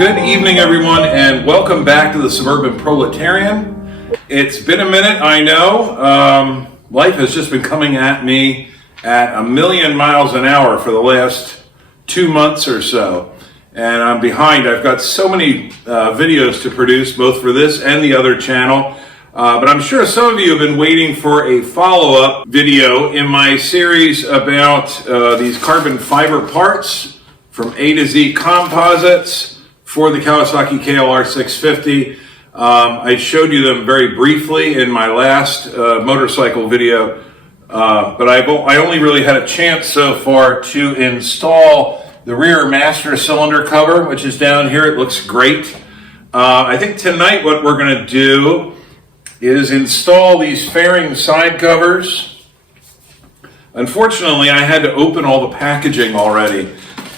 Good evening, everyone, and welcome back to the Suburban Proletarian. It's been a minute, I know. Life has just been coming at me at 1,000,000 miles an hour for the last 2 months or so, and I'm behind. I've got so many videos to produce, both for this and the other channel, but I'm sure some of you have been waiting for a follow-up video in my series about these carbon fiber parts from A to Z Composites for the Kawasaki KLR650. I showed you them very briefly in my last motorcycle video, but I only really had a chance so far to install the rear master cylinder cover, which is down here. It looks great. I think tonight what we're going to do is install these fairing side covers. Unfortunately, I had to open all the packaging already.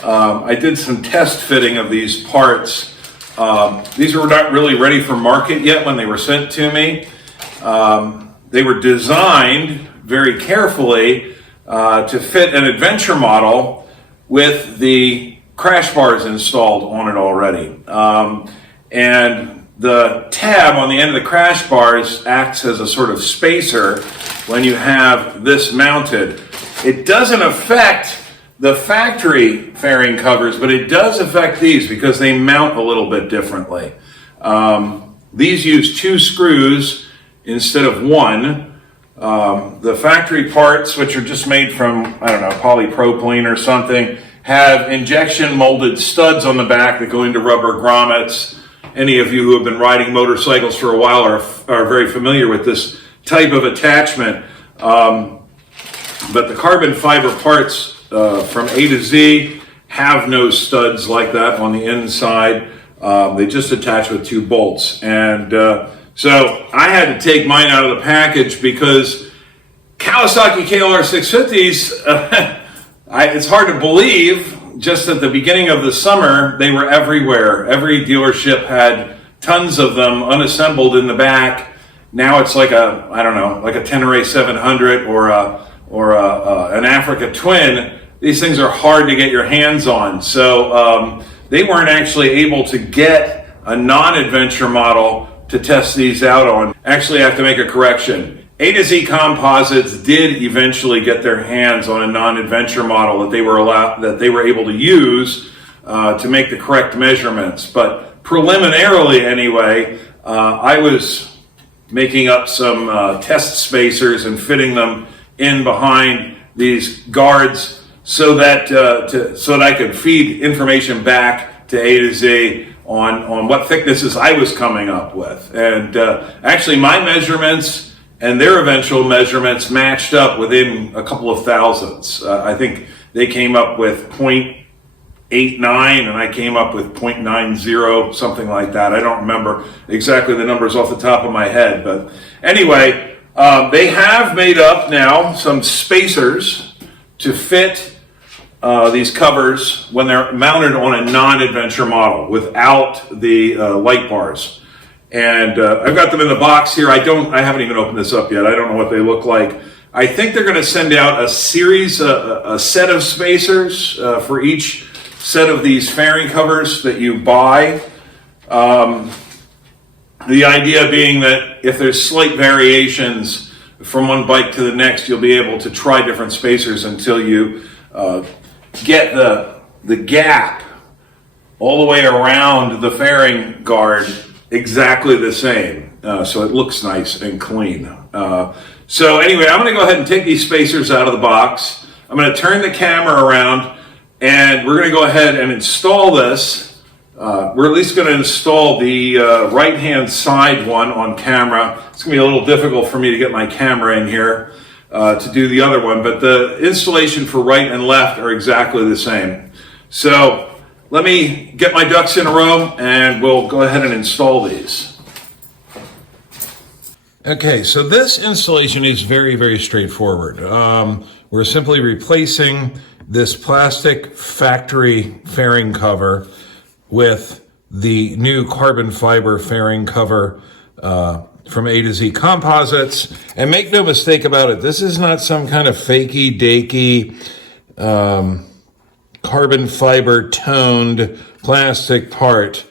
I did some test fitting of these parts. These were not really ready for market yet when they were sent to me. They were designed very carefully to fit an adventure model with the crash bars installed on it already. And the tab on the end of the crash bars acts as a sort of spacer when you have this mounted. It doesn't affect the factory fairing covers, but it does affect these because they mount a little bit differently. These use 2 screws instead of 1. The factory parts, which are just made from, I don't know, polypropylene or something, have injection molded studs on the back that go into rubber grommets. Any of you who have been riding motorcycles for a while are very familiar with this type of attachment. But the carbon fiber parts from A to Z have no studs like that on the inside. They just attach with 2 bolts. And so I had to take mine out of the package because Kawasaki KLR650s, it's hard to believe, just at the beginning of the summer, they were everywhere. Every dealership had tons of them unassembled in the back. Now it's like a, I don't know, like a Tenere 700 or an Africa Twin. These things are hard to get your hands on. So they weren't actually able to get a non-adventure model to test these out on. Actually, I have to make a correction. A to Z Composites did eventually get their hands on a non-adventure model that they were able to use to make the correct measurements. But preliminarily, anyway, I was making up some test spacers and fitting them in behind these guards so that I could feed information back to A to Z on what thicknesses I was coming up with. And actually, my measurements and their eventual measurements matched up within a couple of thousandths. I think they came up with 0.89 and I came up with 0.90, something like that. I don't remember exactly the numbers off the top of my head. But anyway, they have made up now some spacers to fit these covers when they're mounted on a non-adventure model without the light bars. And I've got them in the box here. I haven't even opened this up yet. I don't know what they look like. I think they're going to send out a series, a set of spacers for each set of these fairing covers that you buy. The idea being that if there's slight variations from one bike to the next, you'll be able to try different spacers until you get the gap all the way around the fairing guard exactly the same, so it looks nice and clean. So anyway, I'm going to go ahead and take these spacers out of the box. I'm going to turn the camera around, and we're going to go ahead and install this. We're at least going to install the right-hand side one on camera. It's going to be a little difficult for me to get my camera in here to do the other one, but the installation for right and left are exactly the same. So let me get my ducks in a row and we'll go ahead and install these. Okay, so this installation is very, very straightforward. We're simply replacing this plastic factory fairing cover with the new carbon fiber fairing cover from A to Z Composites. And make no mistake about it, this is not some kind of fakey dakey carbon fiber toned plastic part.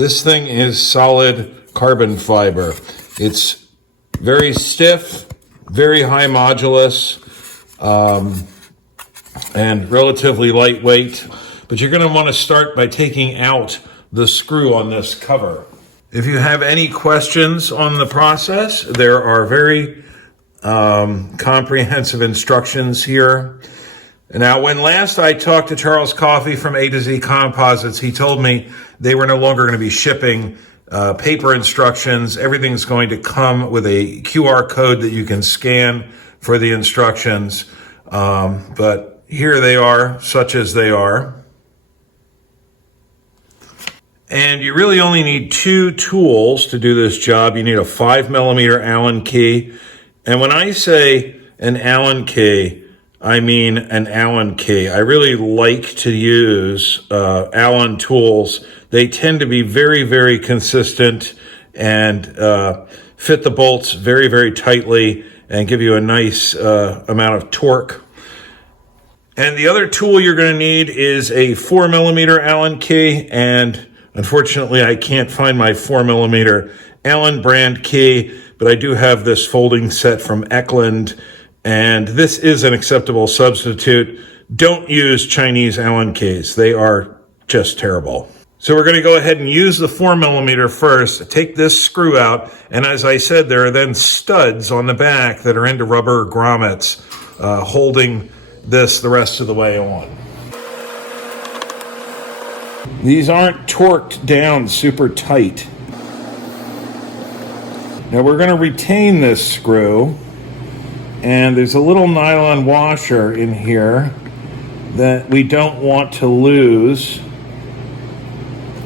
This thing is solid carbon fiber. It's very stiff, very high modulus, and relatively lightweight. But you're going to want to start by taking out the screw on this cover. If you have any questions on the process, there are very comprehensive instructions here. Now, when last I talked to Charles Coffey from A to Z Composites, he told me they were no longer going to be shipping paper instructions. Everything's going to come with a QR code that you can scan for the instructions. But here they are, such as they are. And you really only need two tools to do this job. You need a 5mm Allen key. And when I say an Allen key, I mean an Allen key. I really like to use Allen tools. They tend to be very, very consistent and fit the bolts very, very tightly and give you a nice amount of torque. And the other tool you're going to need is a 4mm Allen key. And unfortunately, I can't find my 4mm Allen brand key, but I do have this folding set from Eklund. And this is an acceptable substitute. Don't use Chinese Allen keys. They are just terrible. So we're going to go ahead and use the 4mm first. Take this screw out. And as I said, there are then studs on the back that are into rubber grommets holding this the rest of the way on. These aren't torqued down super tight. Now we're going to retain this screw. And there's a little nylon washer in here that we don't want to lose.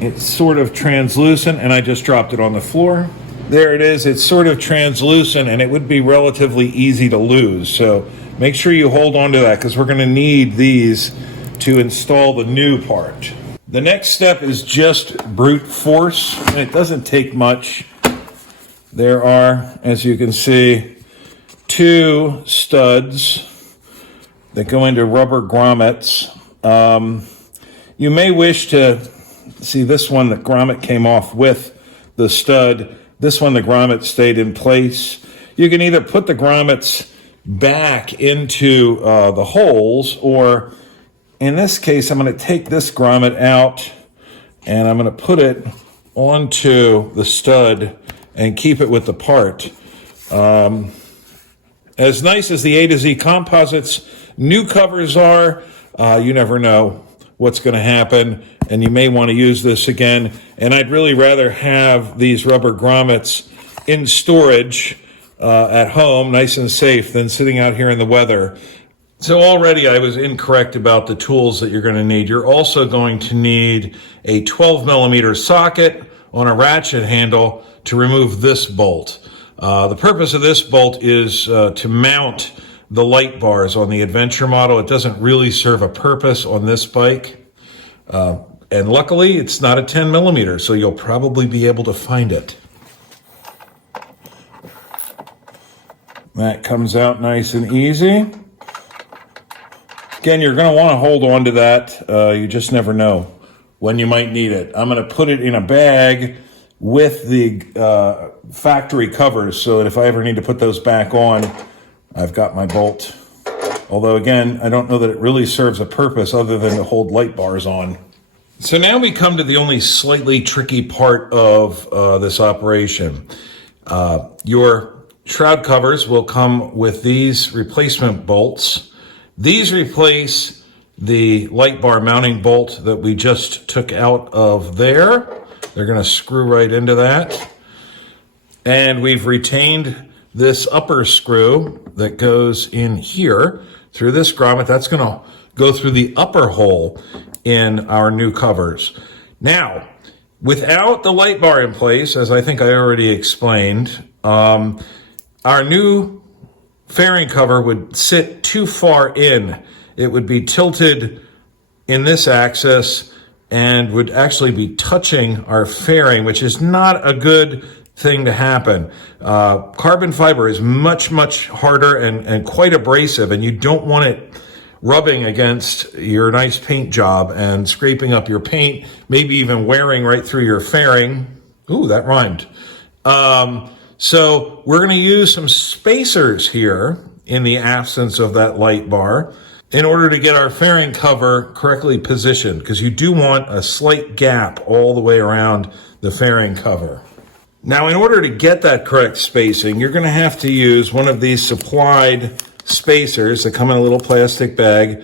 It's sort of translucent, and I just dropped it on the floor. There it is. It's sort of translucent, and it would be relatively easy to lose. So make sure you hold on to that, because we're going to need these to install the new part. The next step is just brute force, and it doesn't take much. There are, as you can see, two studs that go into rubber grommets. You may wish to see this one, the grommet came off with the stud. This one, the grommet stayed in place. You can either put the grommets back into the holes, or in this case, I'm going to take this grommet out and I'm going to put it onto the stud and keep it with the part. As nice as the A to Z Composites new covers are, you never know what's going to happen, and you may want to use this again. And I'd really rather have these rubber grommets in storage at home, nice and safe, than sitting out here in the weather. So already I was incorrect about the tools that you're going to need. You're also going to need a 12mm socket on a ratchet handle to remove this bolt. The purpose of this bolt is to mount the light bars on the Adventure model. It doesn't really serve a purpose on this bike. And luckily, it's not a 10mm, so you'll probably be able to find it. That comes out nice and easy. Again, you're going to want to hold on to that. You just never know when you might need it. I'm going to put it in a bag with the factory covers, so that if I ever need to put those back on, I've got my bolt. Although again, I don't know that it really serves a purpose other than to hold light bars on. So now we come to the only slightly tricky part of this operation. Your shroud covers will come with these replacement bolts. These replace the light bar mounting bolt that we just took out of there. They're going to screw right into that. And we've retained this upper screw that goes in here through this grommet. That's going to go through the upper hole in our new covers. Now, without the light bar in place, as I think I already explained, our new fairing cover would sit too far in. It would be tilted in this axis and would actually be touching our fairing, which is not a good thing to happen. Carbon fiber is much, much harder and quite abrasive, and you don't want it rubbing against your nice paint job and scraping up your paint, maybe even wearing right through your fairing. Ooh, that rhymed. So we're going to use some spacers here in the absence of that light bar in order to get our fairing cover correctly positioned, because you do want a slight gap all the way around the fairing cover. Now, in order to get that correct spacing, you're going to have to use one of these supplied spacers that come in a little plastic bag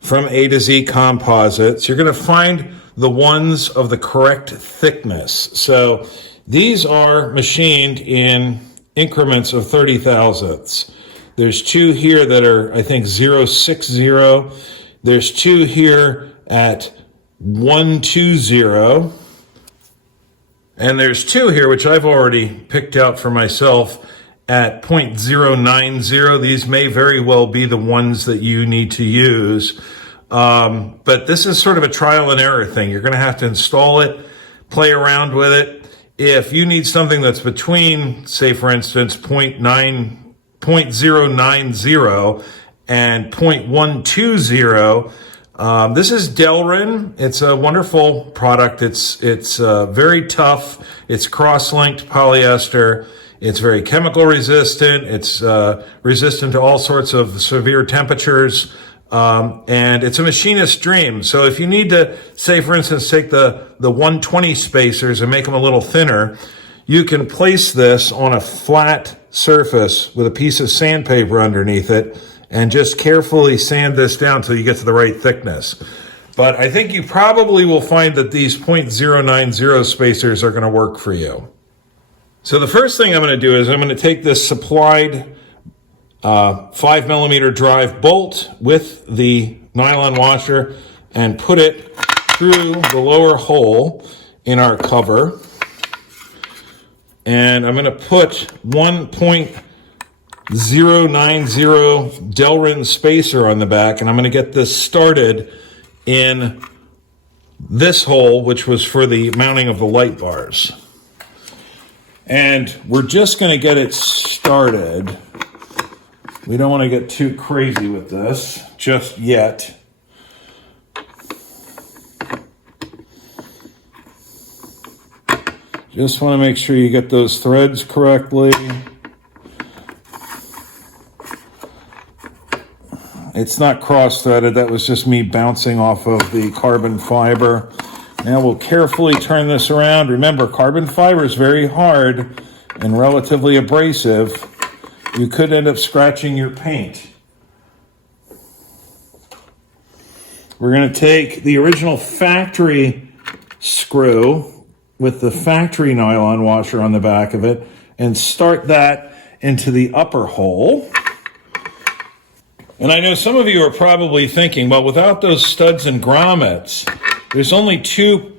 from A to Z Composites. You're going to find the ones of the correct thickness. So these are machined in increments of 30 thousandths. There's two here that are, I think, 0.60. There's two here at 1.20. And there's two here, which I've already picked out for myself, at 0.090. These may very well be the ones that you need to use. But this is sort of a trial and error thing. You're going to have to install it, play around with it. If you need something that's between, say, for instance, 0.090 and 0.120, this is Delrin. It's a wonderful product. It's very tough. It's cross-linked polyester. It's very chemical resistant. It's resistant to all sorts of severe temperatures. And it's a machinist's dream. So if you need to, say, for instance, take the 120 spacers and make them a little thinner, you can place this on a flat surface with a piece of sandpaper underneath it and just carefully sand this down until you get to the right thickness. But I think you probably will find that these 0.090 spacers are going to work for you. So the first thing I'm going to do is I'm going to take this supplied 5mm drive bolt with the nylon washer and put it through the lower hole in our cover. And I'm going to put 1.090 Delrin spacer on the back, and I'm going to get this started in this hole, which was for the mounting of the light bars. And we're just going to get it started. We don't want to get too crazy with this just yet. Just want to make sure you get those threads correctly. It's not cross-threaded. That was just me bouncing off of the carbon fiber. Now we'll carefully turn this around. Remember, carbon fiber is very hard and relatively abrasive. You could end up scratching your paint. We're going to take the original factory screw with the factory nylon washer on the back of it and start that into the upper hole. And I know some of you are probably thinking, well, without those studs and grommets, there's only two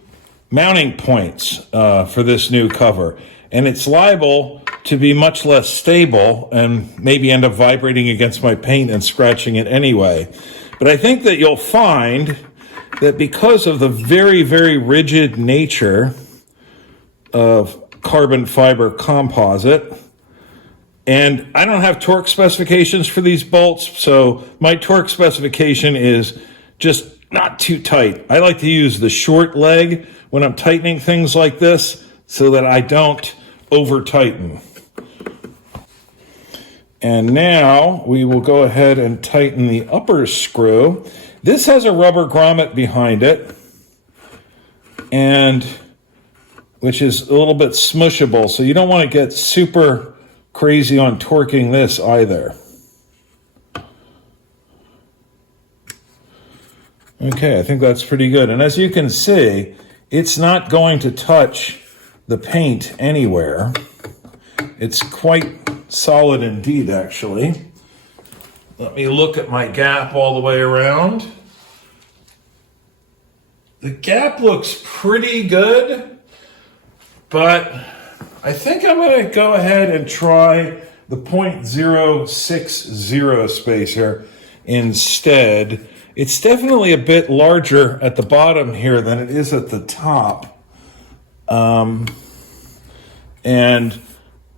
mounting points for this new cover, and it's liable to be much less stable and maybe end up vibrating against my paint and scratching it anyway. But I think that you'll find that because of the very, very rigid nature of carbon fiber composite, and I don't have torque specifications for these bolts, so my torque specification is just not too tight. I like to use the short leg when I'm tightening things like this so that I don't over tighten. And now we will go ahead and tighten the upper screw. This has a rubber grommet behind it, and which is a little bit smushable, so you don't want to get super crazy on torquing this either. Okay, I think that's pretty good. And as you can see, it's not going to touch the paint anywhere. It's quite solid indeed, actually. Let me look at my gap all the way around. The gap looks pretty good, but I think I'm going to go ahead and try the 0.060 spacer instead. It's definitely a bit larger at the bottom here than it is at the top. And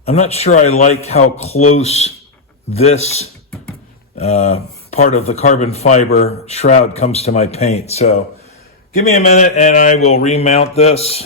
I'm not sure I like how close this part of the carbon fiber shroud comes to my paint. So give me a minute and I will remount this.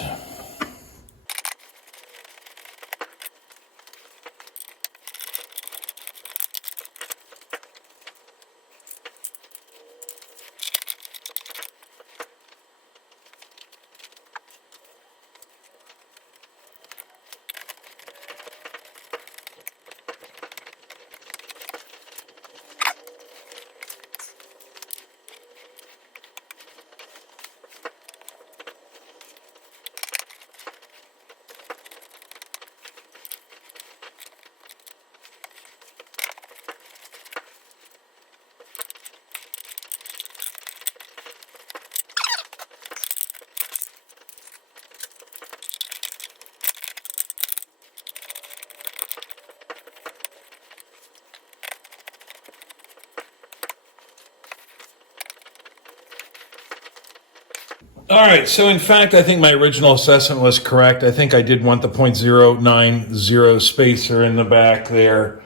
All right, so in fact, I think my original assessment was correct. I think I did want the .090 spacer in the back there.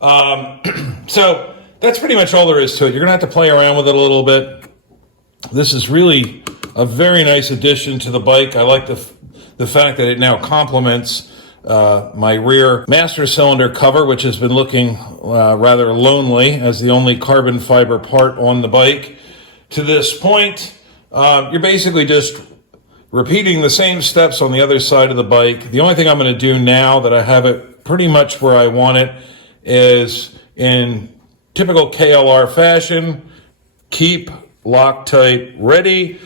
So that's pretty much all there is to it. You're going to have to play around with it a little bit. This is really a very nice addition to the bike. I like the fact that it now complements my rear master cylinder cover, which has been looking rather lonely as the only carbon fiber part on the bike to this point. You're basically just repeating the same steps on the other side of the bike. The only thing I'm going to do now that I have it pretty much where I want it is in typical KLR fashion, keep Loctite ready.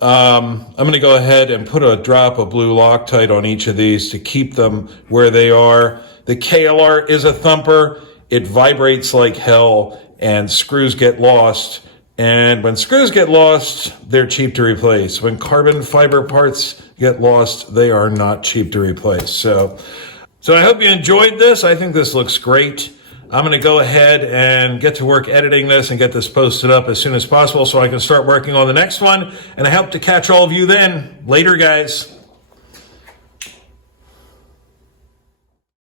I'm going to go ahead and put a drop of blue Loctite on each of these to keep them where they are. The KLR is a thumper. It vibrates like hell and screws get lost. And when screws get lost, they're cheap to replace. When carbon fiber parts get lost, they are not cheap to replace. So I hope you enjoyed this. I think this looks great. I'm going to go ahead and get to work editing this and get this posted up as soon as possible so I can start working on the next one. And I hope to catch all of you then. Later, guys.